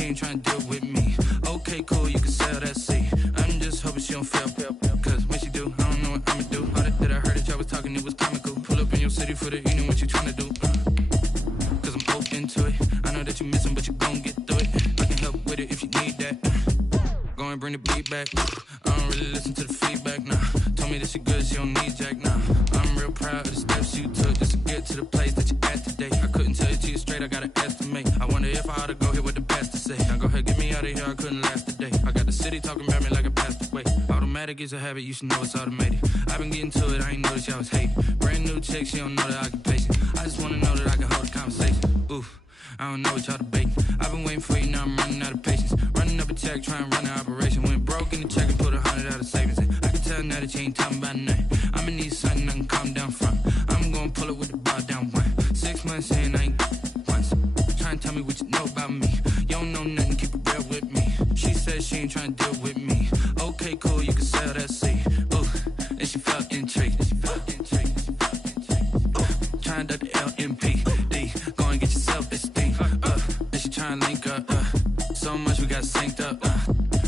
she ain't trying to deal with me. Okay, cool, you can sell that C. I'm just hoping she don't fail. Cause when she do, I don't know what I'ma do. All that I heard that y'all was talking, it was comical. Pull up in your city for the evening, what you trying to do? Cause I'm open to it. I know that you missing, but you gon' get through it. I can help with it if you need that. Go and bring the beat back. I don't really listen to the feedback, nah. Told me that she good, she don't need jack, nah. I'm real proud of the steps you took just to get to the place that you at today. I couldn't tell you to you straight, I gotta estimate. I wonder if I ought to go here with the pastor say. Now go ahead, get me out of here, I couldn't last today. I got the city talking about me like a passed away. Automatic is a habit, you should know it's automated. I've been getting to it, I ain't noticed y'all was hating. Brand new chick, she don't know the occupation. I just wanna know that I can hold a conversation. Oof. I don't know what y'all debating. I've been waiting for you, now I'm running out of patience. Running up a check, trying to run an operation. Went broke in the check and put 100 out of savings in. I can tell now that you ain't talking about nothing. I'ma need something I can calm down from. I'm gonna pull it with the bar down one. 6 months in, I ain't once. Trying to tell me what you know about me. You don't know nothing, keep it real with me. She said she ain't trying to deal with me. Okay, cool, you can sell that C. Ooh, and she felt intrigued. Trying to duck the LMPD. Go and get yourself esteem. And she trying to link up. So much we got synced up.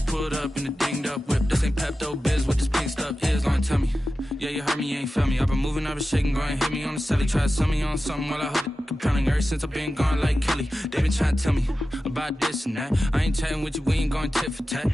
Pulled up in the dinged up whip. This ain't Pepto Biz, what this pink stuff is. Gonna tell me. Yeah, you heard me, you ain't felt me. I've been moving, I've been shaking, go and hit me on the celly. Try to sell me on something while I hold it compelling. Ever since I've been gone like Kelly, they been trying to tell me about this and that. I ain't chatting with you, we ain't going tit for tat.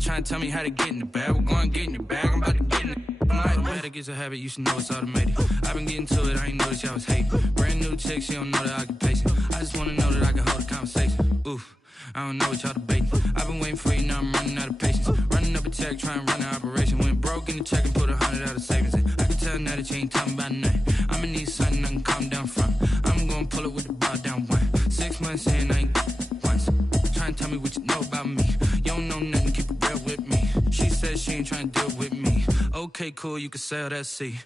Trying to tell me how to get in the bag. We're going to get in your bag, I'm about to get in it. I'm like, automatic is a habit, you should know it's automated. I've been getting to it, I ain't noticed y'all was hating. Brand new chick, she don't know the occupation. I just wanna know that I can hold a conversation. Oof. I don't know what y'all debating. I've been waiting for you, now I'm running out of patience. Running up a check, trying to run an operation. Went broke in the check and put 100 out of savings in. I can tell now that you ain't talking about nothing. I'ma need something I can calm down from. I'm gonna pull it with the bar down one. 6 months in, I ain't once. Trying to tell me what you know about me. You don't know nothing, keep it real with me. She said she ain't trying to deal with me. Okay, cool, you can sell that C.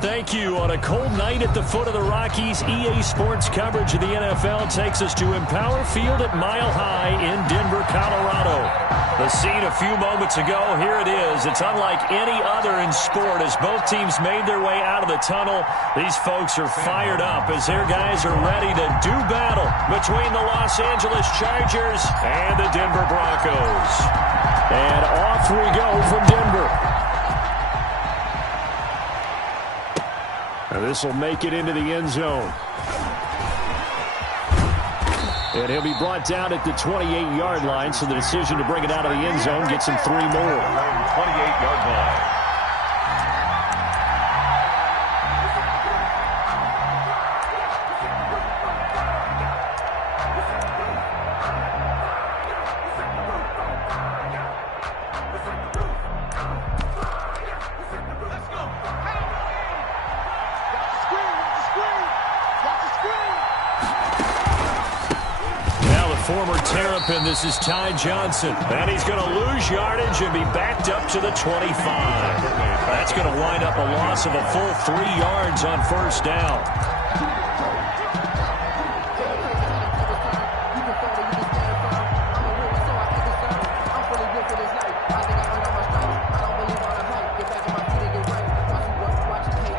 Thank you. On a cold night at the foot of the Rockies, EA Sports coverage of the NFL takes us to Empower Field at Mile High in Denver, Colorado. The scene a few moments ago, here it is. It's unlike any other in sport as both teams made their way out of the tunnel. These folks are fired up as their guys are ready to do battle between the Los Angeles Chargers and the Denver Broncos. And off we go from Denver. And this will make it into the end zone. And he'll be brought down at the 28-yard line, so the decision to bring it out of the end zone gets him 3 more. 28-yard line. Former Terrapin, this is Ty Johnson. And he's going to lose yardage and be backed up to the 25. That's going to wind up a loss of a full 3 yards on first down.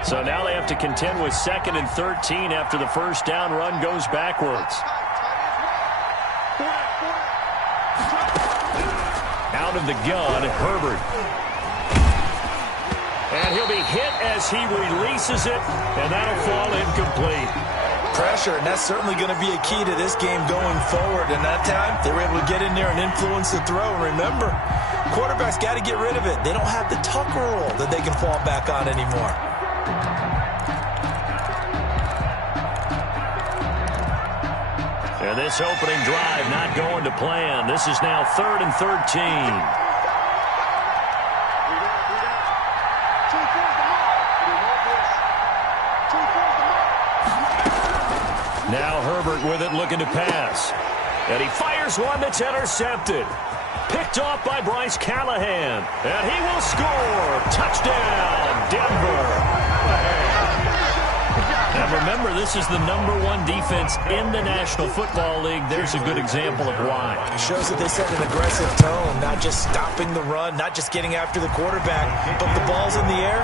So now they have to contend with 2nd and 13 after the first down run goes backwards. Out of the gun, Herbert. And he'll be hit as he releases it, and that'll fall incomplete. Pressure, and that's certainly going to be a key to this game going forward. And that time, they were able to get in there and influence the throw. And remember, quarterbacks got to get rid of it. They don't have the Tucker rule that they can fall back on anymore. And this opening drive not going to plan. This is now 3rd and 13. Now Herbert with it, looking to pass. And he fires one that's intercepted. Picked off by Bryce Callahan. And he will score. Touchdown, Denver. Now remember, this is the #1 defense in the National Football League. There's a good example of why. It shows that they set an aggressive tone, not just stopping the run, not just getting after the quarterback, but the ball ball's in the air,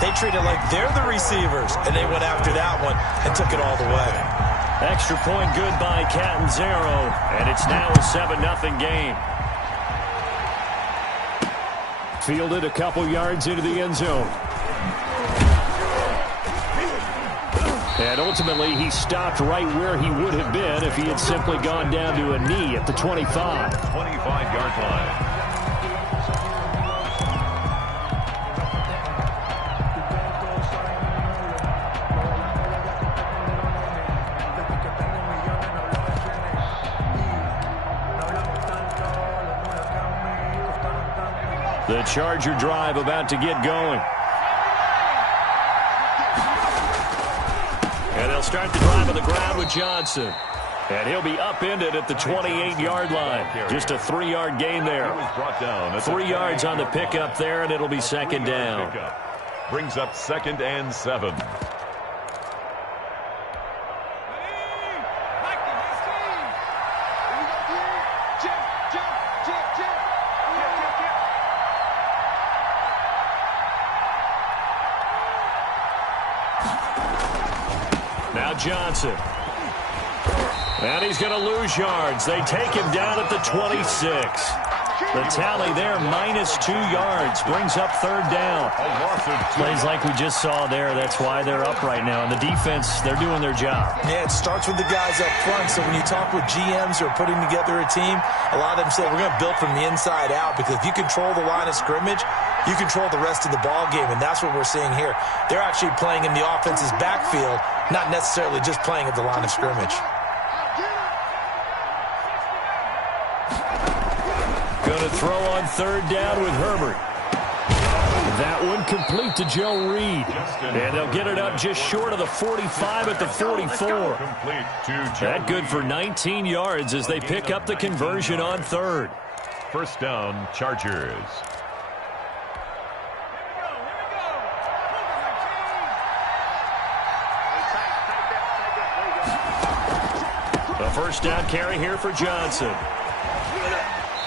they treat it like they're the receivers, and they went after that one and took it all the way. Extra point good by Catanzaro, and it's now a 7-0 game. Fielded a couple yards into the end zone. And ultimately, he stopped right where he would have been if he had simply gone down to a knee at the 25. 25-yard line. The Charger drive about to get going. And they'll start the drive on the ground with Johnson. And he'll be upended at the 28-yard line. Just a 3-yard gain there. 3 yards on the pickup there, and it'll be second down. Brings up 2nd and 7. Now Johnson. And he's going to lose yards. They take him down at the 26. The tally there, -2 yards, brings up third down. Plays like we just saw there. That's why they're up right now. And the defense, they're doing their job. Yeah, it starts with the guys up front. So when you talk with GMs who are putting together a team, a lot of them say we're going to build from the inside out, because if you control the line of scrimmage, you control the rest of the ball game, and that's what we're seeing here. They're actually playing in the offense's backfield, not necessarily just playing at the line of scrimmage. Going to throw on third down with Herbert. That one complete to Joe Reed. And they'll get it up just short of the 45 at the 44. That good for 19 yards as they pick up the conversion on third. First down, Chargers. A first down carry here for Johnson.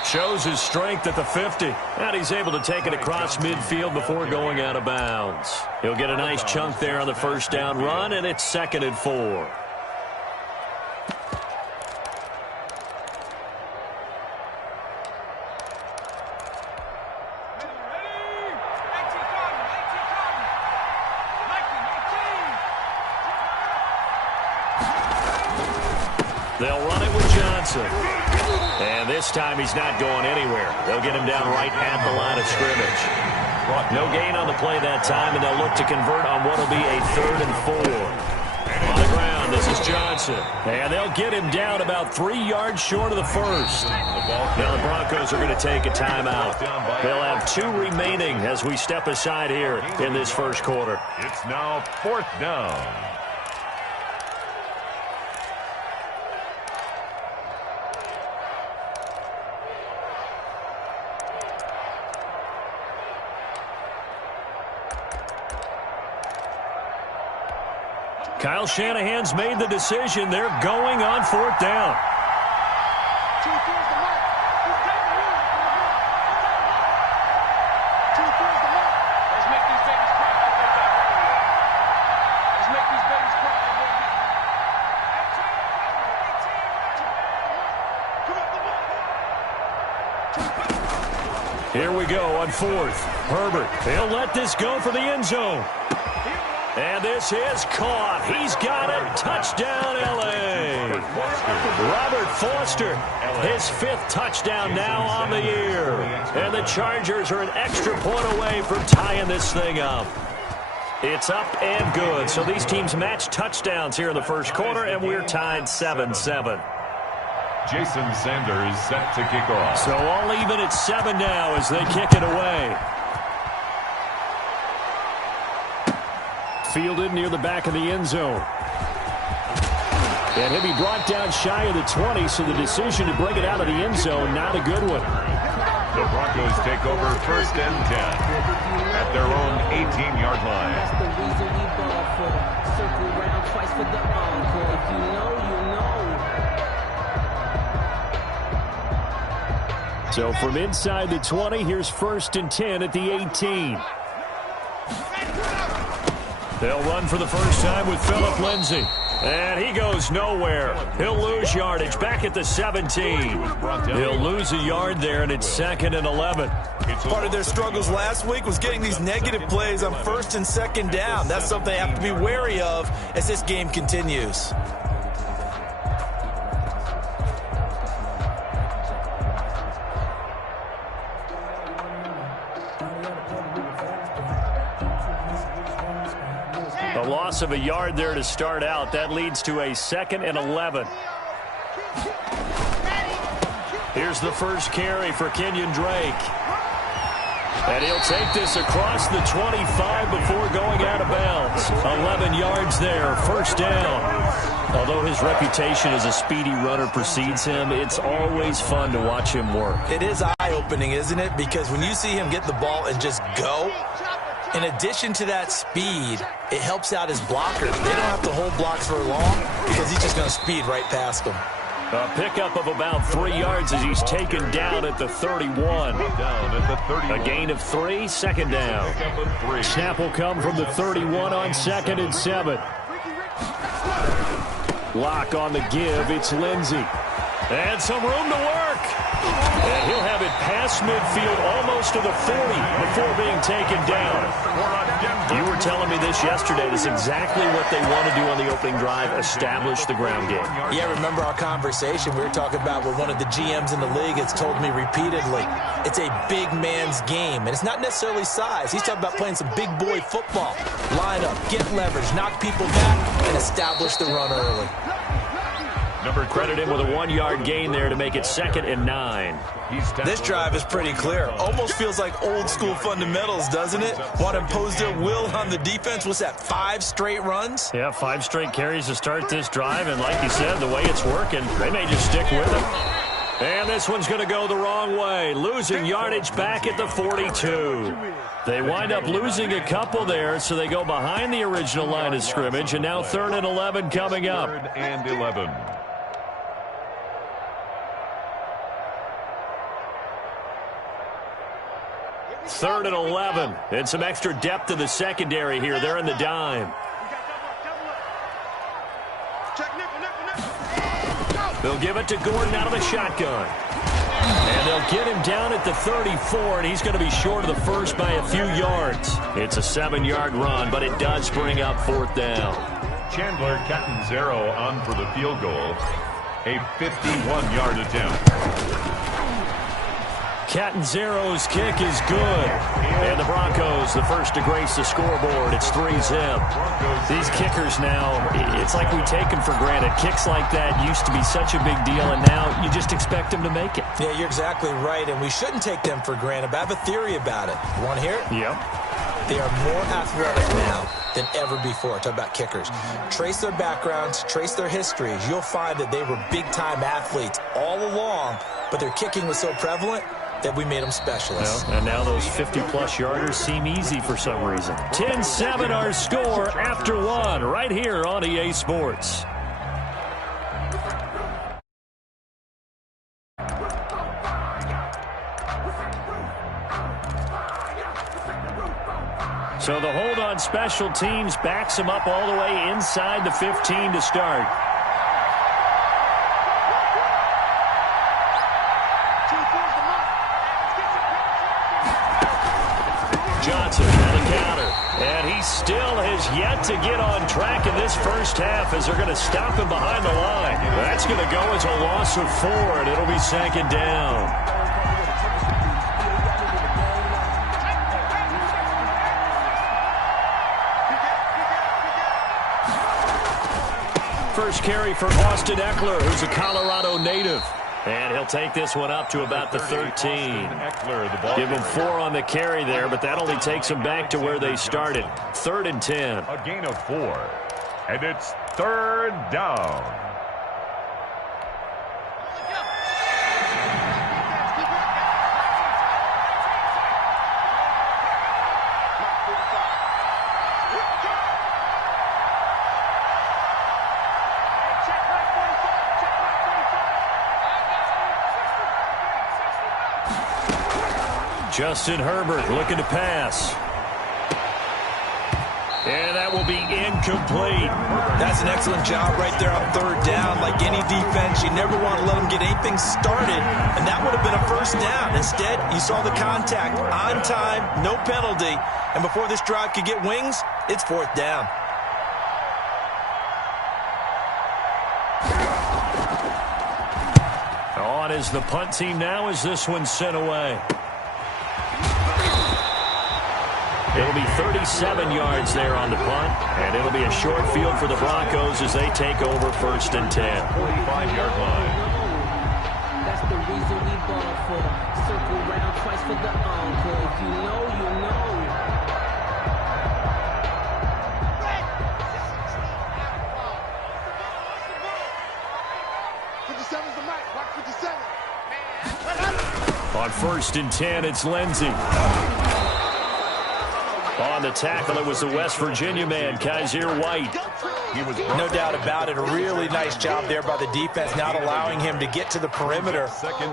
Shows his strength at the 50. And he's able to take it across midfield before going out of bounds. He'll get a nice chunk there on the first down run, and it's 2nd and 4. They'll run it with Johnson. And this time he's not going anywhere. They'll get him down right at the line of scrimmage. No gain on the play that time, and they'll look to convert on what will be a 3rd and 4. On the ground, this is Johnson. And they'll get him down about 3 yards short of the first. Now the Broncos are going to take a timeout. They'll have 2 remaining as we step aside here in this first quarter. It's now 4th down. Kyle Shanahan's made the decision. They're going on 4th down. Here we go on 4th. Herbert, he'll let this go for the end zone. And this is caught. He's got it. Touchdown, L.A. Robert Foster, his 5th touchdown now on the year. And the Chargers are an extra point away from tying this thing up. It's up and good. So these teams match touchdowns here in the first quarter, and we're tied 7-7. Jason Sanders set to kick off. So all even at 7 now as they kick it away. Fielded near the back of the end zone. And he'll be brought down shy of the 20, so the decision to bring it out of the end zone, not a good one. The Broncos take over 1st and 10 at their own 18-yard line. That's the reason we ball for them. Circle around twice for the encore. If you know, you know. So from inside the 20, here's 1st and 10 at the 18. They'll run for the first time with Phillip Lindsay. And he goes nowhere. He'll lose yardage back at the 17. He'll lose a yard there, and it's 2nd and 11. Part of their struggles last week was getting these negative plays on 1st and 2nd down. That's something they have to be wary of as this game continues. A loss of a yard there to start out. That leads to a 2nd and 11. Here's the first carry for Kenyon Drake. And he'll take this across the 25 before going out of bounds. 11 yards there, first down. Although his reputation as a speedy runner precedes him, it's always fun to watch him work. It is eye-opening, isn't it? Because when you see him get the ball and just go, in addition to that speed, it helps out his blockers. They don't have to hold blocks for long because he's just going to speed right past them. A pickup of about 3 yards as he's taken down at the 31. A gain of 3, second down. Snap will come from the 31 on 2nd and 7. Lock on the give. It's Lindsay. And some room to work. And he'll have it past midfield almost to the 40 before being taken down. You were telling me this yesterday. This is exactly what they want to do on the opening drive, establish the ground game. Yeah, remember our conversation? We were talking about what one of the GMs in the league has told me repeatedly. It's a big man's game, and it's not necessarily size. He's talking about playing some big boy football. Line up, get leverage, knock people back, and establish the run early. Credit him with a 1-yard gain there to make it 2nd and 9. This drive is pretty clear. Almost feels like old school fundamentals, doesn't it? Want to impose their will on the defense. What's that, 5 straight runs? Yeah, 5 straight carries to start this drive. And like you said, the way it's working, they may just stick with it. And this one's going to go the wrong way. Losing yardage back at the 42. They wind up losing a couple there, so they go behind the original line of scrimmage. And now 3rd and 11 coming up. 3rd and 11. Third and 11. And some extra depth to the secondary here. They're in the dime. They'll give it to Gordon out of the shotgun. And they'll get him down at the 34, and he's going to be short of the first by a few yards. It's a 7-yard run, but it does bring up 4th down. Chandler Catanzaro on for the field goal. A 51-yard attempt. Catanzaro's kick is good. And the Broncos, the first to grace the scoreboard. It's 3-zip. These kickers now, it's like we take them for granted. Kicks like that used to be such a big deal, and now you just expect them to make it. Yeah, you're exactly right, and we shouldn't take them for granted, but I have a theory about it. You want to hear it? Yep. They are more athletic now than ever before. Talk about kickers. Trace their backgrounds, trace their histories. You'll find that they were big-time athletes all along, but their kicking was so prevalent that we made them specialists. Well, and now those 50-plus yarders seem easy for some reason. 10-7 our score after 1 right here on EA Sports. So the hold on special teams backs him up all the way inside the 15 to start. Johnson on the counter. And he still has yet to get on track in this first half as they're going to stop him behind the line. That's going to go as a loss of 4, and it'll be 2nd down. First carry for Austin Eckler, who's a Colorado native. And he'll take this one up to about the 13. Give him 4 on the carry there, but that only takes them back to where they started. 3rd and 10. A gain of 4. And it's 3rd down. Justin Herbert looking to pass. will be incomplete. That's an excellent job right there on third down. Like any defense, you never want to let them get anything started, and that would have been a first down. Instead, you saw the contact on time, no penalty, and before this drive could get wings, it's fourth down. On is the punt team now as this one's sent away. It'll be 37 yards there on the punt, and it'll be a short field for the Broncos as they take over first and 10. 45-yard line. That's the reason we ball for. Circle round twice for the encore. If you know, you know. On first and 10, it's Lindsey. On the tackle, it was the West Virginia man, Kaiser White. No doubt about it. A really nice job there by the defense, not allowing him to get to the perimeter.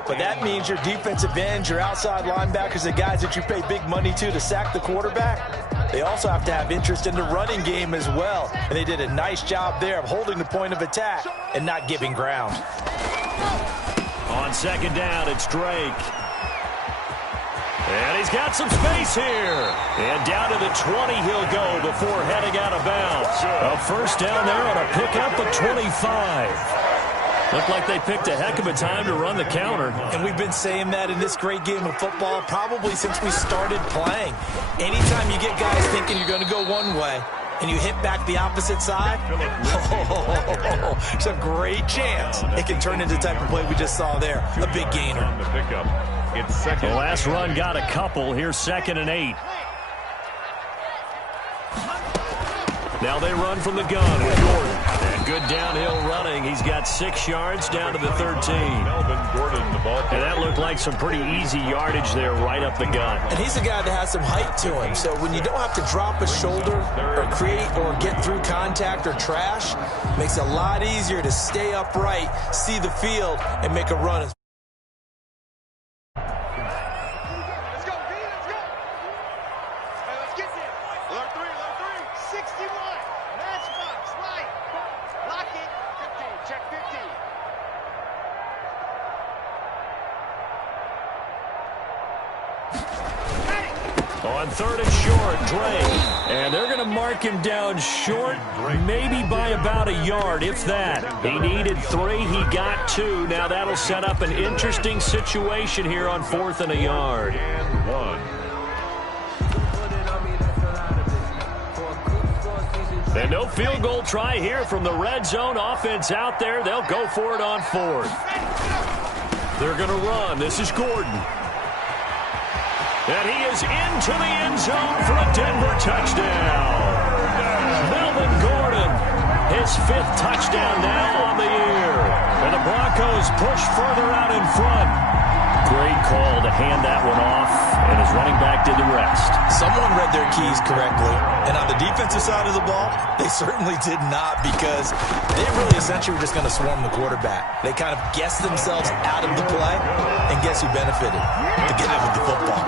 But that means your defensive ends, your outside linebackers, the guys that you pay big money to sack the quarterback, they also have to have interest in the running game as well. And they did a nice job there of holding the point of attack and not giving ground. On second down, it's Drake. And he's got some space here. And down to the 20 he'll go before heading out of bounds. A first down there on a pickup of 25. Looked like they picked a heck of a time to run the counter. And we've been saying that in this great game of football probably since we started playing. Anytime you get guys thinking you're going to go one way and you hit back the opposite side, it's a great chance it can turn into the type of play we just saw there. A big gainer. On the pickup. It's second. The last run got a couple. Here's second and 8. Now they run from the gun with Gordon. And good downhill running. He's got 6 yards down to the 13. Melvin Gordon, the ball. And that looked like some pretty easy yardage there right up the gut. And he's a guy that has some height to him. So when you don't have to drop a shoulder or create or get through contact or trash, makes it a lot easier to stay upright, see the field, and make a run. On third and short, Drake. And they're going to mark him down short, maybe by about a yard, if that. He needed 3. He got 2. Now that'll set up an interesting situation here on 4th and a yard. And 1. And no field goal try here from the red zone. Offense out there. They'll go for it on 4th. They're going to run. This is Gordon. And he is into the end zone for a Denver touchdown. Melvin Gordon, his 5th touchdown now on the year. And the Broncos push further out in front. Great call to hand that one off, and his running back did the rest. Someone read their keys correctly, and on the defensive side of the ball, they certainly did not, because they really essentially were just going to swarm the quarterback. They kind of guessed themselves out of the play, and guess who benefited? The guy with the football.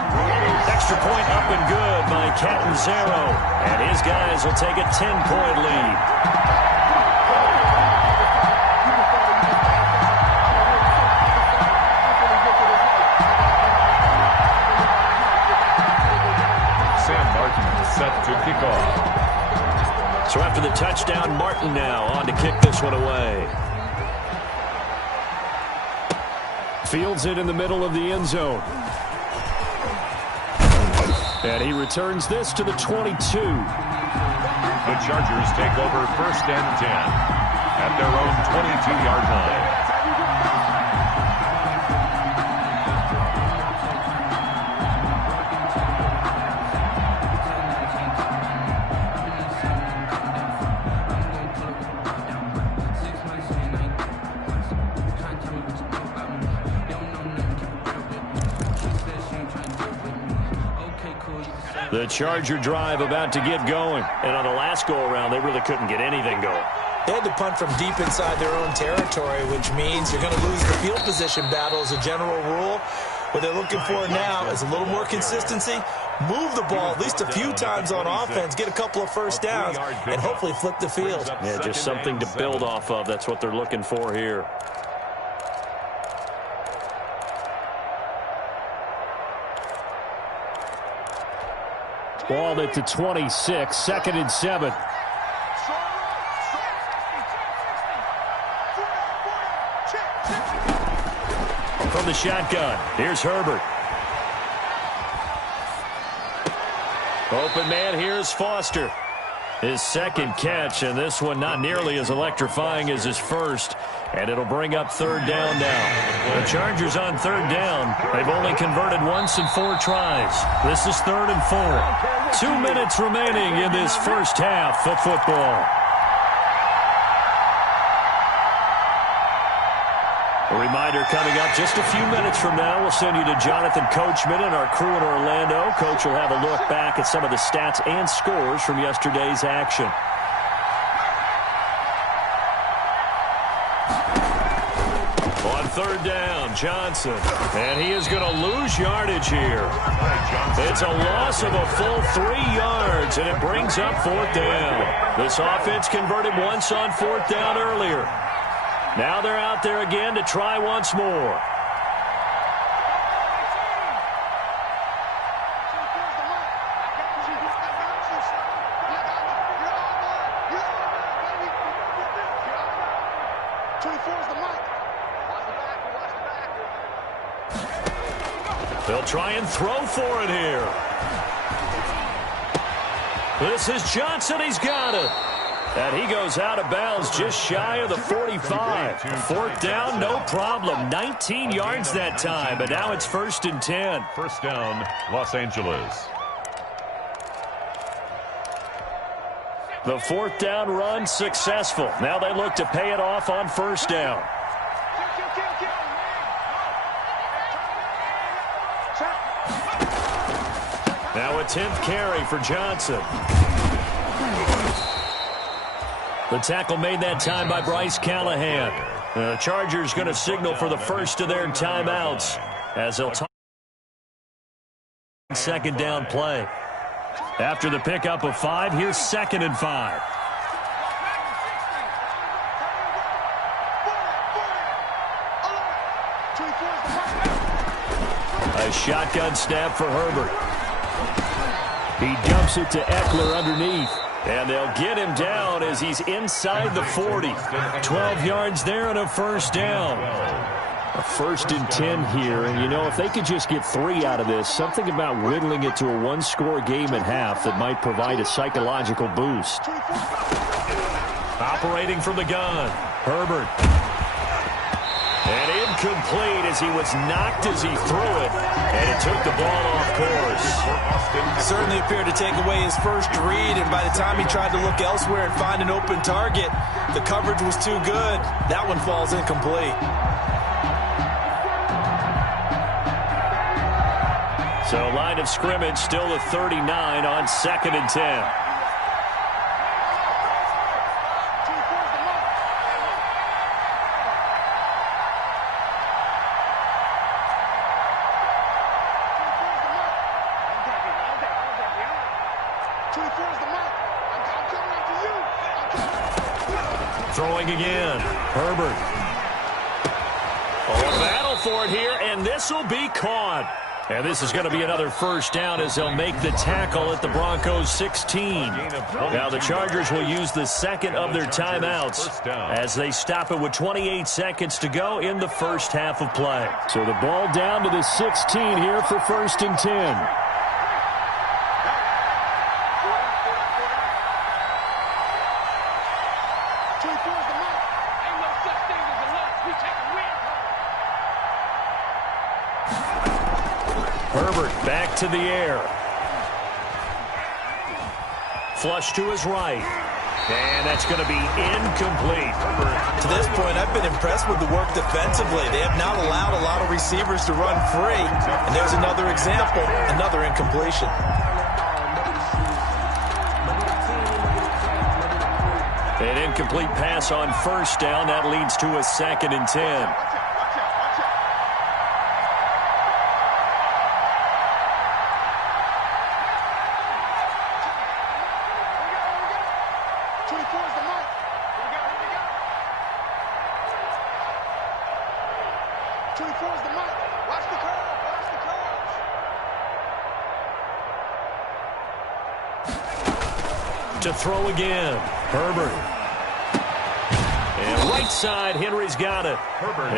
Extra point up and good by Catanzaro, and his guys will take a 10-point lead. Set to kick off. So after the touchdown, Martin now on to kick this one away. Fields it in the middle of the end zone. And he returns this to the 22. The Chargers take over first and 10 at their own 22-yard line. The Charger drive about to get going. And on the last go-around, they really couldn't get anything going. They had to punt from deep inside their own territory, which means you're going to lose the field position battle as a general rule. What they're looking for now is a little more consistency, move the ball at least a few times on offense, get a couple of first downs, and hopefully flip the field. Yeah, just something to build off of. That's what they're looking for here. Ball at the 26, 2nd and 7. From the shotgun, here's Herbert. Open man, here's Foster. His second catch, and this one not nearly as electrifying as his first. And it'll bring up 3rd down now. The Chargers on 3rd down. They've only converted once in 4 tries. This is 3rd and 4. 2 minutes remaining in this first half of football. A reminder coming up just a few minutes from now. We'll send you to Jonathan Coachman and our crew in Orlando. Coach will have a look back at some of the stats and scores from yesterday's action. On 3rd down, Johnson. And he is going to lose yardage here. It's a loss of a full 3 yards, and it brings up 4th down. This offense converted once on 4th down earlier. Now they're out there again to try once more. They'll try and throw for it here. This is Johnson. He's got it. And he goes out of bounds just shy of the 45. 4th down, no problem. 19 yards that time, but now it's 1st and 10. 1st down, Los Angeles. The 4th down run successful. Now they look to pay it off on 1st down. Now a 10th carry for Johnson. The tackle made that time by Bryce Callahan. The Chargers going to signal for the first of their timeouts as they'll talk 2nd down play. After the pickup of 5, here's 2nd and 5. A shotgun snap for Herbert. He dumps it to Eckler underneath. And they'll get him down as he's inside the 40. 12 yards there and a 1st down. A 1st and 10 here. And, you know, if they could just get 3 out of this, something about whittling it to a 1-score game at half that might provide a psychological boost. Operating from the gun, Herbert. And incomplete as he was knocked as he threw it. And it took the ball off course. Certainly appeared to take away his first read, and by the time he tried to look elsewhere and find an open target, the coverage was too good. That one falls incomplete. So line of scrimmage still the 39 on 2nd and 10. Throwing again, Herbert. Oh, a battle for it here, and this will be caught. And this is going to be another 1st down as they'll make the tackle at the Broncos 16. Now the Chargers will use the 2nd of their timeouts as they stop it with 28 seconds to go in the first half of play. So the ball down to the 16 here for 1st and 10. Herbert back to the air. Flush to his right. And that's going to be incomplete. To this point, I've been impressed with the work defensively. They have not allowed a lot of receivers to run free. And there's another example, another incompletion. An incomplete pass on 1st down. That leads to a 2nd and 10. 24 is the mark. Here we go. 24 is the mark. Watch the curve. Watch the curve. To throw again. Herbert. And right side, Henry's got it.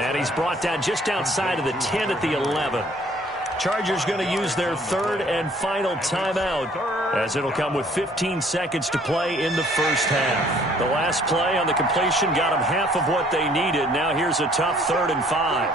And he's brought down just outside of the 10 at the 11. Chargers going to use their third and final timeout, as it'll come with 15 seconds to play in the first half. The last play on the completion got them half of what they needed. Now here's a tough 3rd and 5.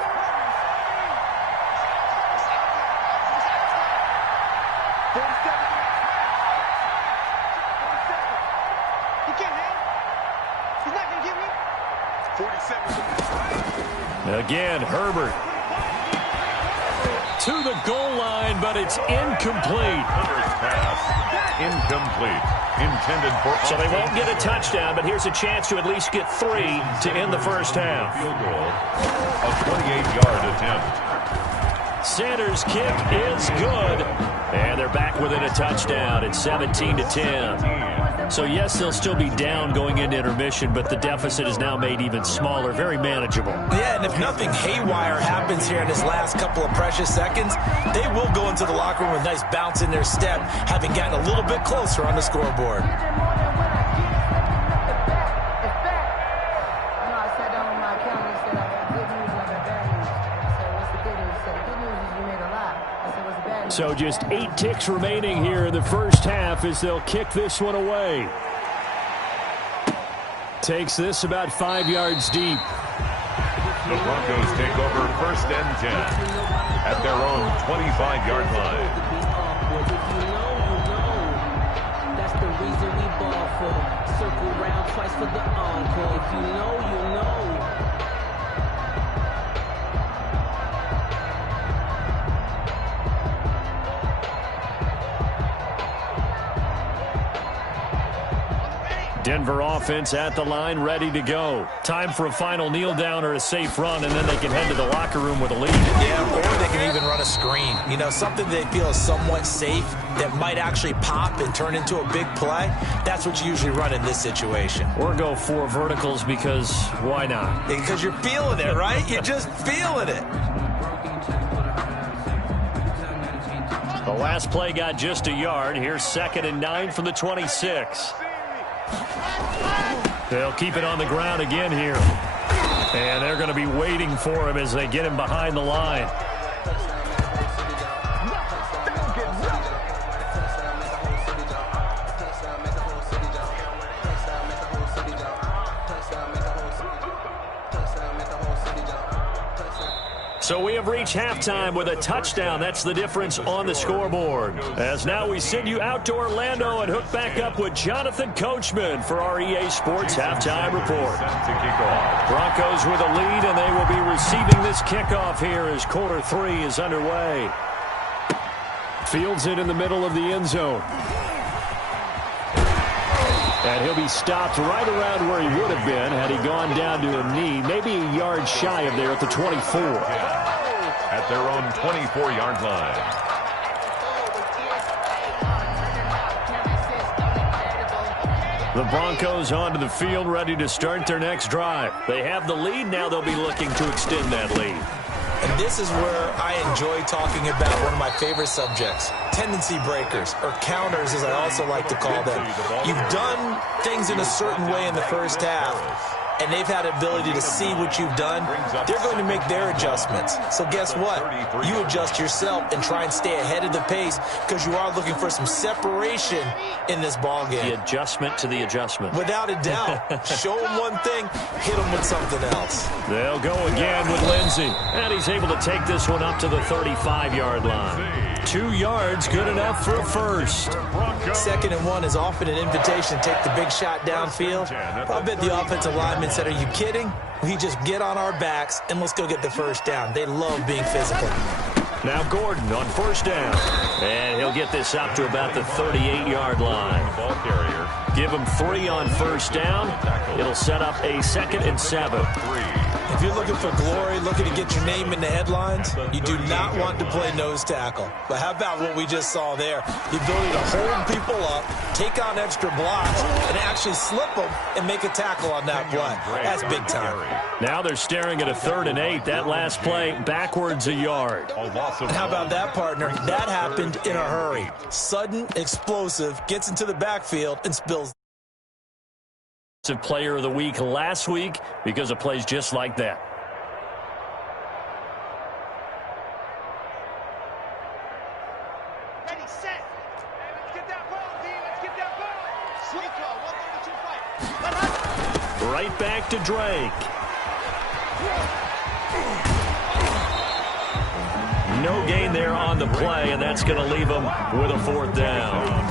Again, Herbert to the goal line, but it's incomplete. Pass incomplete. Intended for. So they won't get a touchdown, but here's a chance to at least get 3 to end the first half. Field goal, a 28-yard attempt. Sanders' kick is good, and they're back within a touchdown. It's 17-10. So yes, they'll still be down going into intermission, but the deficit is now made even smaller, very manageable. Yeah, and if nothing haywire happens here in this last couple of precious seconds, they will go into the locker room with a nice bounce in their step, having gotten a little bit closer on the scoreboard. So just 8 ticks remaining here in the first half as they'll kick this one away. Takes this about 5 yards deep. The Broncos take over 1st and 10 at their own 25-yard line. If you know, that's the reason we ball for. Circle round twice for the encore. If you know, you know. Denver offense at the line, ready to go. Time for a final kneel down or a safe run, and then they can head to the locker room with a lead. Yeah, or they can even run a screen. You know, something they feel is somewhat safe that might actually pop and turn into a big play. That's what you usually run in this situation. Or go 4 verticals because why not? Because you're feeling it, right? You're just feeling it. The last play got just a yard. Here's 2nd and 9 from the 26. They'll keep it on the ground again here. And they're going to be waiting for him as they get him behind the line. So we have reached halftime with a touchdown. That's the difference on the scoreboard. As now we send you out to Orlando and hook back up with Jonathan Coachman for our EA Sports Halftime Report. Broncos with a lead, and they will be receiving this kickoff here as quarter 3 is underway. Fields it in the middle of the end zone. And he'll be stopped right around where he would have been had he gone down to a knee, maybe a yard shy of there at the 24. At their own 24-yard line. The Broncos onto the field, ready to start their next drive. They have the lead. Now they'll be looking to extend that lead. And this is where I enjoy talking about one of my favorite subjects, tendency breakers, or counters as I also like to call them. You've done things in a certain way in the first half, and they've had the ability to see what you've done. They're going to make their adjustments. So guess what? You adjust yourself and try and stay ahead of the pace because you are looking for some separation in this ball game. The adjustment to the adjustment. Without a doubt. Show them one thing, hit them with something else. They'll go again with Lindsey. And he's able to take this one up to the 35-yard line. 2 yards, good enough for a first. 2nd and 1 is often an invitation to take the big shot downfield. I bet the offensive lineman said, are you kidding? We just get on our backs and let's go get the first down. They love being physical. Now Gordon on first down. And he'll get this up to about the 38-yard line. Ball carrier. Give him 3 on first down. It'll set up a 2nd and 7. If you're looking for glory, looking to get your name in the headlines, you do not want to play nose tackle. But how about what we just saw there? The ability to hold people up, take on extra blocks, and actually slip them and make a tackle on that play. That's big time. Now they're staring at a 3rd and 8. That last play, backwards a yard. And how about that, partner? That happened in a hurry. Sudden, explosive, gets into the backfield, and spills. Player of the week last week because of plays just like that. Ready, set. Let's get that ball, D. Let's get that ball. Sweet call. 1-2 fight. Right back to Drake. No gain there on the play, and that's going to leave them with a 4th down.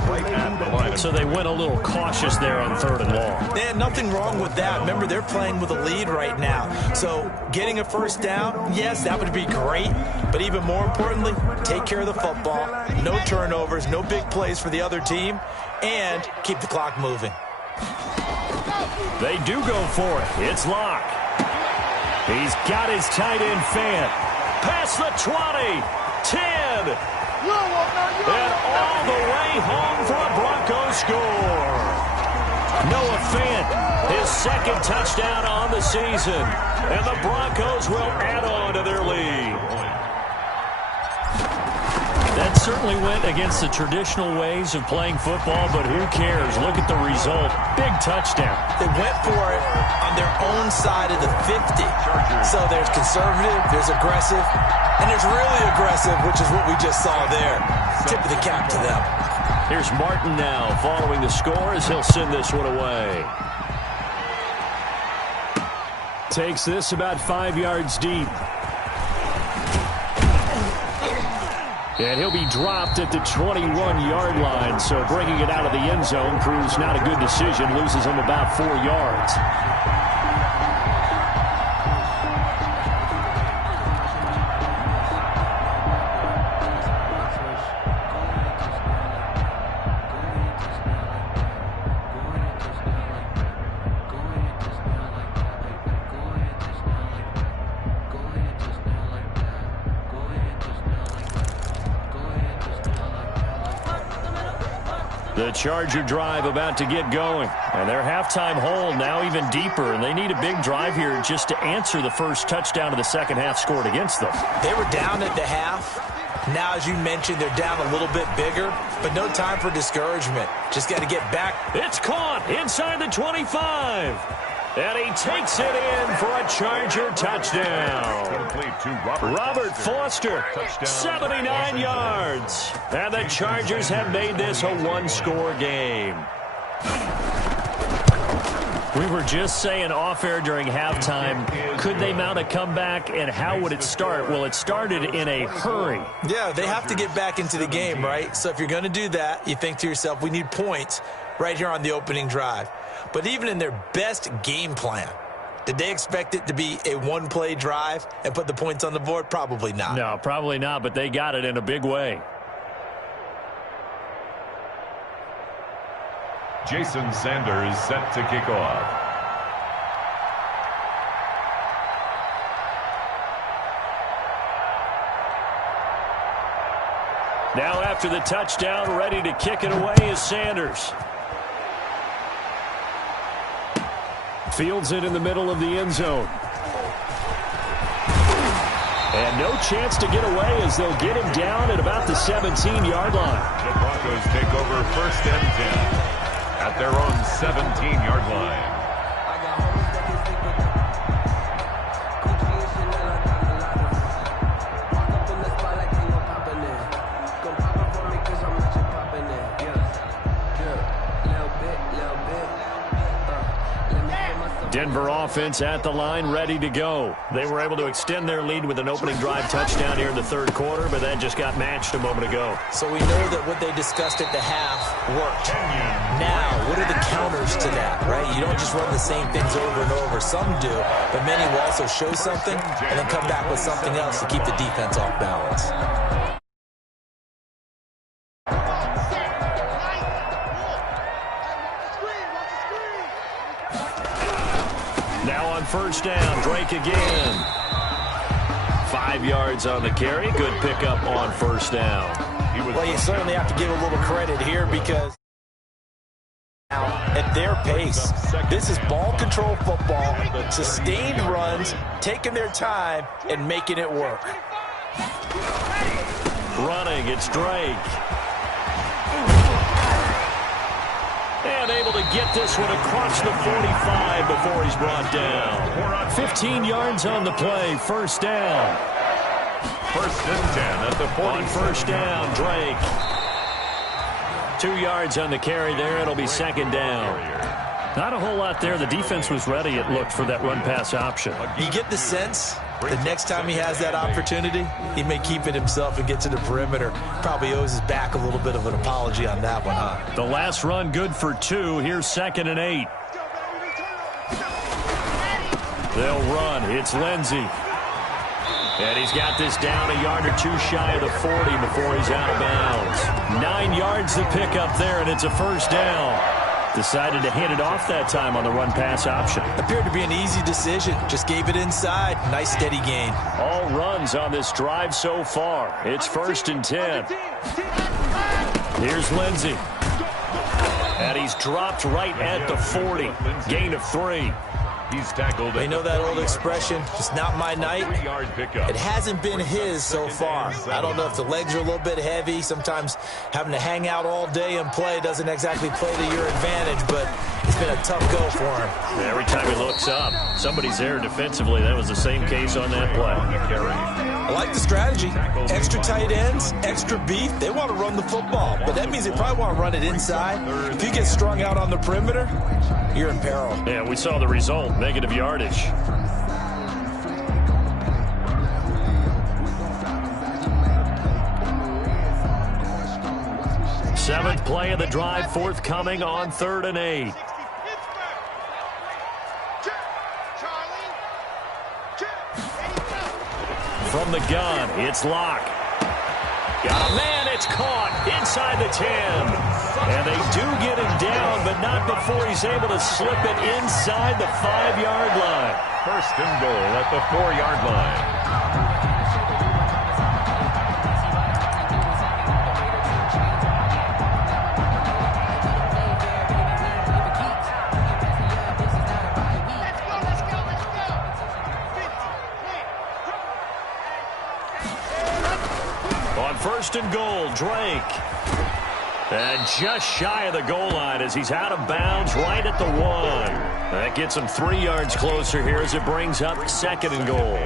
So they went a little cautious there on 3rd and long. Yeah, nothing wrong with that. Remember, they're playing with a lead right now. So getting a 1st down, yes, that would be great. But even more importantly, take care of the football. No turnovers, no big plays for the other team, and keep the clock moving. They do go for it. It's Locke. He's got his tight end fan. Past the 20, 10, and all the way home for a Broncos score. Noah Fant, his 2nd touchdown on the season, and the Broncos will add on to their lead. That certainly went against the traditional ways of playing football, but who cares? Look at the result. Big touchdown. They went for it on their own side of the 50. So there's conservative, there's aggressive, and there's really aggressive, which is what we just saw there. Tip of the cap to them. Here's Martin now following the score as he'll send this one away. Takes this about 5 yards deep. And he'll be dropped at the 21-yard line, so bringing it out of the end zone proves not a good decision, loses him about 4 yards. The Charger drive about to get going. And their halftime hole now even deeper. And they need a big drive here just to answer the first touchdown of the second half scored against them. They were down at the half. Now, as you mentioned, they're down a little bit bigger. But no time for discouragement. Just got to get back. It's caught inside the 25. And he takes it in for a Charger touchdown. Robert Foster, 79 yards. And the Chargers have made this a one-score game. We were just saying off-air during halftime, could they mount a comeback, and how would it start? Well, it started in a hurry. Yeah, they have to get back into the game, right? So if you're going to do that, you think to yourself, we need points right here on the opening drive. But even in their best game plan, did they expect it to be a one-play drive and put the points on the board? Probably not. No, probably not, but they got it in a big way. Jason Sanders set to kick off. Now after the touchdown, ready to kick it away is Sanders. Fields it in the middle of the end zone. And no chance to get away as they'll get him down at about the 17-yard line. The Broncos take over 1st and 10 at their own 17-yard line. Denver offense at the line, ready to go. They were able to extend their lead with an opening drive touchdown here in the third quarter, but that just got matched a moment ago. So we know that what they discussed at the half worked. Now, what are the counters to that, right? You don't just run the same things over and over. Some do, but many will also show something and then come back with something else to keep the defense off balance. first down. Drake again. 5 yards on the carry. Good pickup on first down. Well, you certainly have to give a little credit here because at their pace, this is ball control football, sustained runs, taking their time and making it work. Running, it's Drake. And able to get this one across the 45 before he's brought down. 15 yards on the play, first down. First and 10 at the 40. On first down, Drake. 2 yards on the carry there. It'll be second down. Not a whole lot there. The defense was ready, it looked, for that run-pass option. You get the sense the next time he has that opportunity, he may keep it himself and get to the perimeter. Probably owes his back a little bit of an apology on that one, huh? The last run good for 2. Here's 2nd and 8. They'll run. It's Lindsey. And he's got this down a yard or 2 shy of the 40 before he's out of bounds. 9 yards to pick up there, and it's a first down. Decided to hand it off that time on the run-pass option. Appeared to be an easy decision. Just gave it inside. Nice steady gain. All runs on this drive so far. It's 1st and 10. Here's Lindsey. And he's dropped right at the 40. Gain of 3. He's tackled. They know that old expression, it's not my night. 3-yard pickup. It hasn't been his so far. I don't know if the legs are a little bit heavy. Sometimes having to hang out all day and play doesn't exactly play to your advantage, but it's been a tough go for him. Every time he looks up, somebody's there defensively. That was the same case on that play. I like the strategy. Extra tight ends, extra beef. They want to run the football, but that means they probably want to run it inside. If you get strung out on the perimeter, you're in peril. Yeah, we saw the result. Negative yardage. Seventh play of the drive forthcoming on 3rd and 8. From the gun, it's Locke. Got a man, it's caught inside the 10. And they do get him down, but not before he's able to slip it inside the 5-yard line. First and goal at the 4-yard line. On 1st and goal, Drake. And just shy of the goal line as he's out of bounds right at the 1. That gets him 3 yards closer here as it brings up 2nd and goal.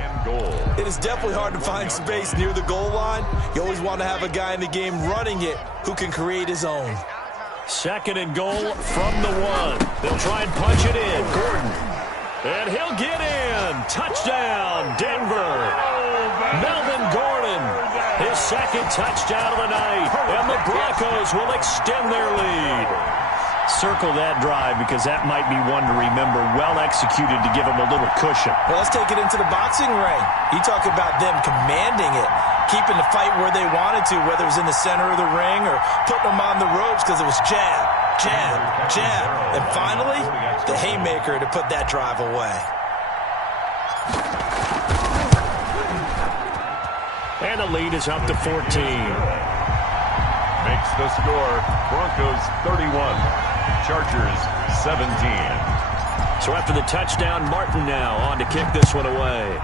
It is definitely hard to find space near the goal line. You always want to have a guy in the game running it who can create his own. 2nd and goal from the 1. They'll try and punch it in. Gordon. And he'll get in. Touchdown, Denver. Melvin Gordon. His 2nd touchdown of the night. And the Broncos will extend their lead. Circle that drive because that might be one to remember. Well executed to give them a little cushion. Well, let's take it into the boxing ring. You talk about them commanding it, keeping the fight where they wanted to, whether it was in the center of the ring or putting them on the ropes because it was jab, jab, jab. And finally, the haymaker to put that drive away. And the lead is up to 14. Makes the score Broncos 31, Chargers 17. So after the touchdown, Martin now on to kick this one away.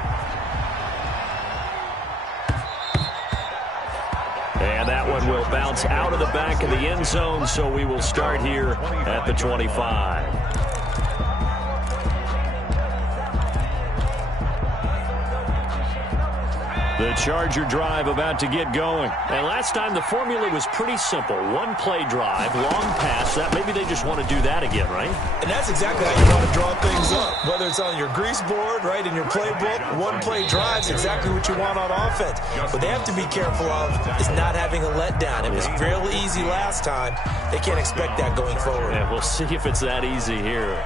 And that one will bounce out of the back of the end zone, so we will start here at the 25. The Charger drive about to get going. And last time the formula was pretty simple. One play drive, long pass. That maybe they just want to do that again, right? And that's exactly how you want to draw things up. Whether it's on your grease board, right, in your playbook, one play drive's exactly what you want on offense. What they have to be careful of is not having a letdown. It was fairly easy last time. They can't expect that going forward. Yeah, we'll see if it's that easy here.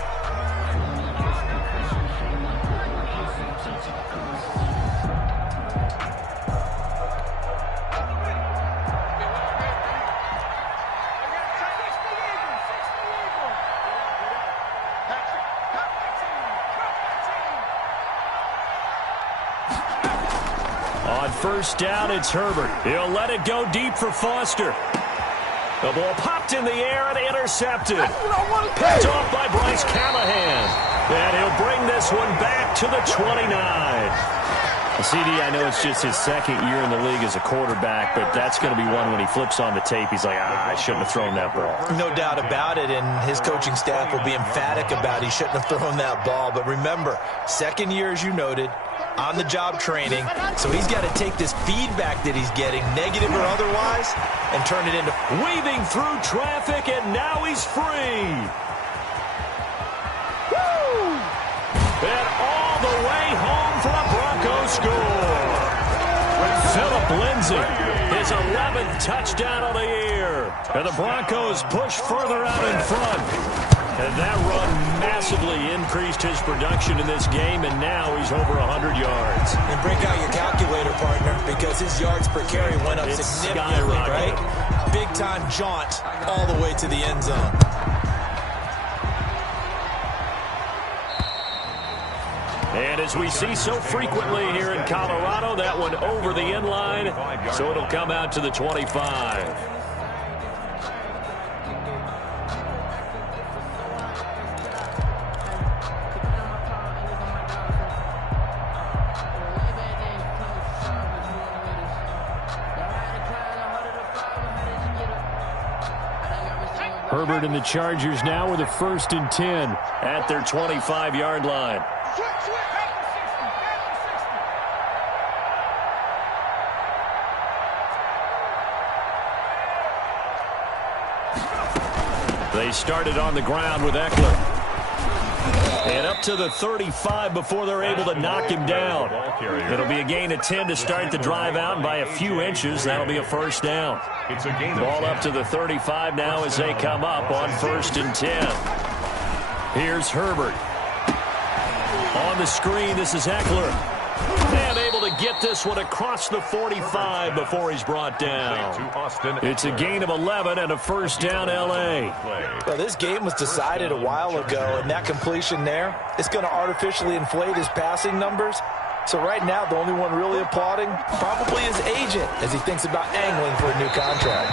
On first down, it's Herbert. He'll let it go deep for Foster. The ball popped in the air and intercepted. Picked off by Bryce Callahan. And he'll bring this one back to the 29. CD, I know it's just his second year in the league as a quarterback, but that's going to be one when he flips on the tape. He's like, I shouldn't have thrown that ball. No doubt about it, and his coaching staff will be emphatic about he shouldn't have thrown that ball. But remember, second year, as you noted, on-the-job training, so he's got to take this feedback that he's getting, negative or otherwise, and turn it into... Weaving through traffic, and now he's free. Woo! And all the way home for a Broncos score. Phillip Lindsay, his 11th touchdown of the year. And the Broncos push further out in front. And that run massively increased his production in this game, and now he's over 100 yards. And break out your calculator, partner, because his yards per carry went up significantly, right? Big-time jaunt all the way to the end zone. And as we see so frequently here in Colorado, that one over the end line, so it'll come out to the 25. Herbert and the Chargers now with a 1st and 10 at their 25-yard line. They started on the ground with Eckler. And up to the 35 before they're able to knock him down. It'll be a gain of 10 to start the drive out, and by a few inches, that'll be a 1st down. Ball up to the 35 now as they come up on 1st and 10. Here's Herbert. On the screen, this is Eckler. And able to get this one across the 45 before he's brought down. It's a gain of 11 and a 1st down, L.A. Well, this game was decided a while ago, and that completion there, it's going to artificially inflate his passing numbers. So right now, the only one really applauding probably his agent as he thinks about angling for a new contract.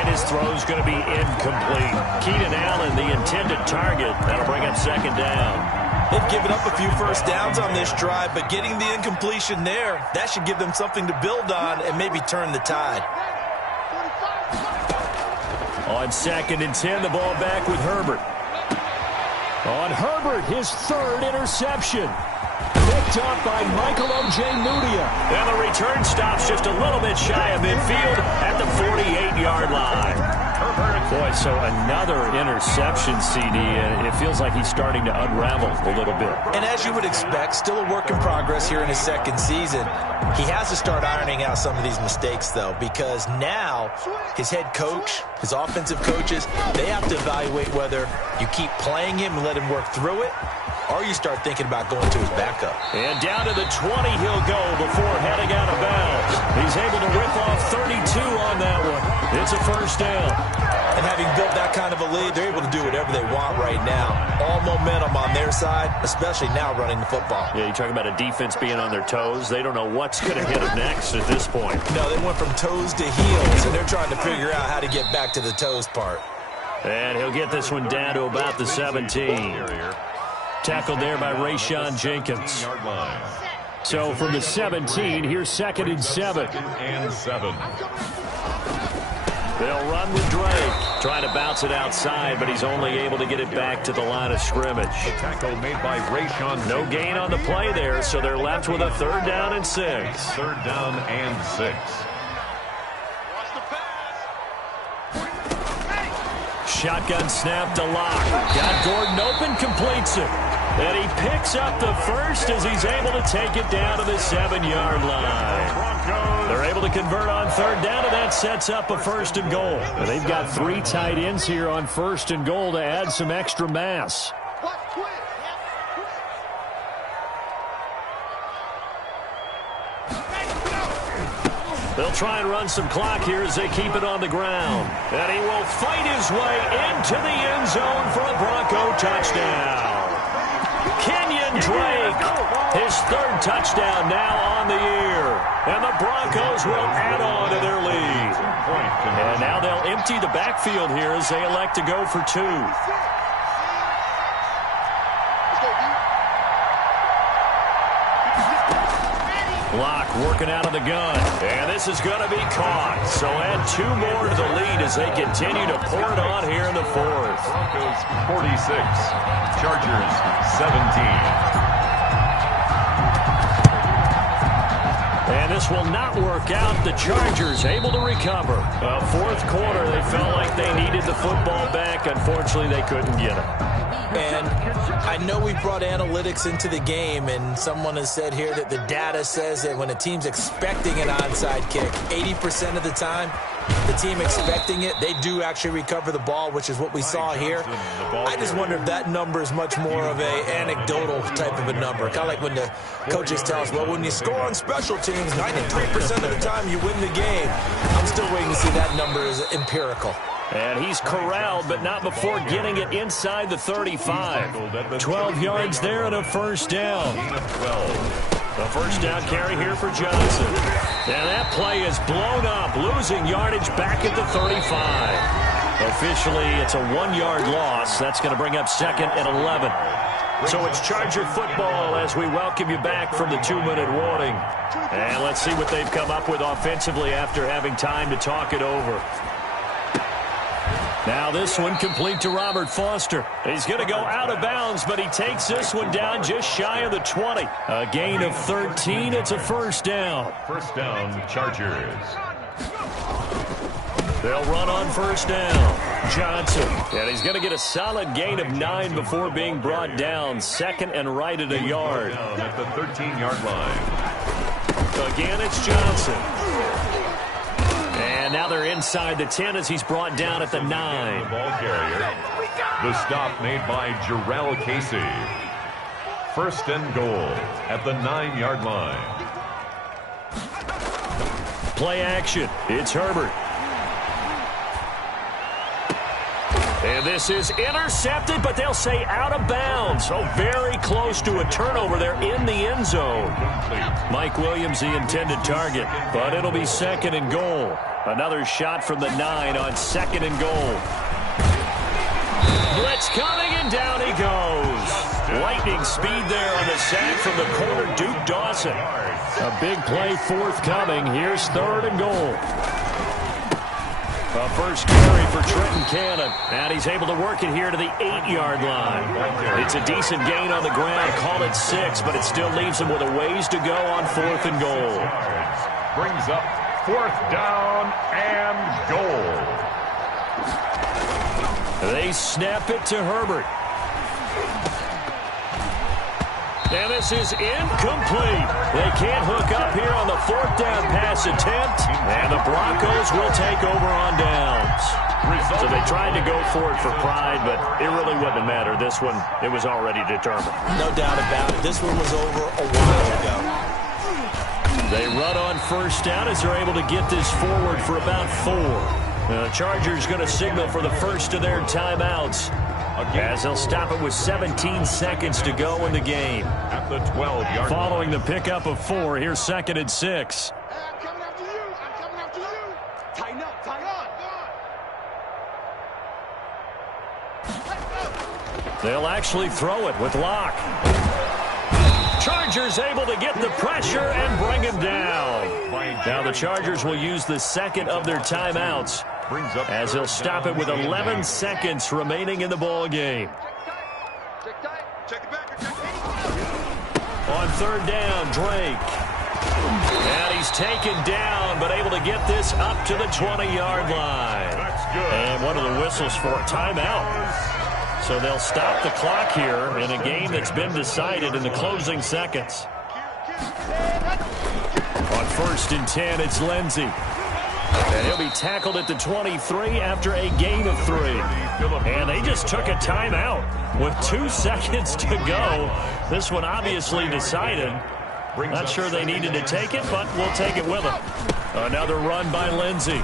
And his throw's going to be incomplete. Keenan Allen, the intended target. That'll bring up 2nd down. They've given up a few 1st downs on this drive, but getting the incompletion there, that should give them something to build on and maybe turn the tide. On 2nd and 10, the ball back with Herbert. On Herbert, his 3rd interception. Picked up by Michael Ojemudia. And the return stops just a little bit shy of midfield at the 48-yard line. Boy, so another interception, CD, and it feels like he's starting to unravel a little bit. And as you would expect, still a work in progress here in his 2nd season. He has to start ironing out some of these mistakes, though, because now his head coach, his offensive coaches, they have to evaluate whether you keep playing him and let him work through it, or you start thinking about going to his backup. And down to the 20 he'll go before heading out of bounds. He's able to rip off 32 on that one. It's a 1st down. And having built that kind of a lead, they're able to do whatever they want right now. All momentum on their side, especially now running the football. Yeah, you're talking about a defense being on their toes. They don't know what's going to hit them next at this point. No, they went from toes to heels, and they're trying to figure out how to get back to the toes part. And he'll get this one down to about the 17. Tackled there by Rayshon Jenkins. So from the 17, here's 2nd and 7. They'll run with Drake. Trying to bounce it outside, but he's only able to get it back to the line of scrimmage. The tackle made by Rayshon. No gain on the play there, so they're left with a 3rd down and 6. 3rd down and 6. Shotgun snap to Lock. Got Gordon open, completes it. And he picks up the 1st as he's able to take it down to the 7-yard line. They're able to convert on 3rd down, and that sets up a 1st and goal. And they've got 3 tight ends here on 1st and goal to add some extra mass. They'll try and run some clock here as they keep it on the ground. And he will fight his way into the end zone for a Bronco touchdown. Kenyon Drake, his third touchdown now on the year. And the Broncos will add on to their lead. And now they'll empty the backfield here as they elect to go for 2. Block working out of the gun. And this is going to be caught. So add 2 more to the lead as they continue to pour it on here in the 4th. Broncos 46, Chargers 17. And this will not work out. The Chargers able to recover. 4th quarter, they felt like they needed the football back. Unfortunately, they couldn't get it. And I know we brought analytics into the game, and someone has said here that the data says that when a team's expecting an onside kick, 80% of the time, the team expecting it, they do actually recover the ball, which is what we saw here. I just wonder if that number is much more of an anecdotal type of a number. Kind of like when the coaches tell us, well, when you score on special teams, 93% of the time you win the game. I'm still waiting to see that number as empirical. And he's corralled, but not before getting it inside the 35. 12 yards there and a first down. The first down carry here for Johnson. And that play is blown up, losing yardage back at the 35. Officially, it's a 1-yard loss. That's going to bring up 2nd and 11. So it's Charger football as we welcome you back from the 2-minute warning. And let's see what they've come up with offensively after having time to talk it over. Now this one complete to Robert Foster. He's going to go out of bounds, but he takes this one down just shy of the 20. A gain of 13. It's a first down. First down, Chargers. They'll run on first down. Johnson. And he's going to get a solid gain of 9 before being brought down. 2nd and right at a yard. Down at the 13-yard line. Again, it's Johnson. And now they're inside the 10 as he's brought down at the 9. The ball carrier. The stop made by Jarrell Casey. First and goal at the 9-yard line. Play action. It's Herbert. And this is intercepted, but they'll say out of bounds. So very close to a turnover there in the end zone. Mike Williams, the intended target, but it'll be 2nd and goal. Another shot from the 9 on 2nd and goal. Blitz coming, and down he goes. Lightning speed there on the sack from the corner, Duke Dawson. A big play forthcoming. Here's 3rd and goal. A first carry for Trenton Cannon, and he's able to work it here to the 8-yard line. It's a decent gain on the ground, call it 6, but it still leaves him with a ways to go on 4th and goal. Brings up 4th down and goal. They snap it to Herbert. And this is incomplete. They can't hook up here on the 4th down pass attempt. And the Broncos will take over on downs. So they tried to go for it for pride, but it really wouldn't matter. This one, it was already determined. No doubt about it. This one was over a while ago. They run on first down as they're able to get this forward for about 4. The Chargers going to signal for the first of their timeouts, as they'll stop it with 17 seconds to go in the game. At the 12-yard Following the pickup of 4, here's 2nd and 6. I'm coming after you. I'm coming after you. Tighten up. Tighten on. They'll actually throw it with Locke. Chargers able to get the pressure and bring him down. Now the Chargers will use the 2nd of their timeouts, as they'll stop it with 11 seconds remaining in the ball game. Check it back. On 3rd down, Drake. And he's taken down, but able to get this up to the 20-yard line. And one of the whistles for a timeout. So they'll stop the clock here in a game that's been decided in the closing seconds. On 1st and 10, it's Lindsey. And he'll be tackled at the 23 after a gain of 3. And they just took a timeout with 2 seconds to go. This one obviously decided. Not sure they needed to take it, but we'll take it with them. Another run by Lindsey.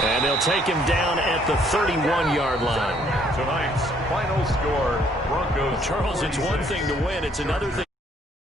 And they'll take him down at the 31-yard line. Tonight's Final score, Broncos. Charles, it's one thing to win. It's another thing.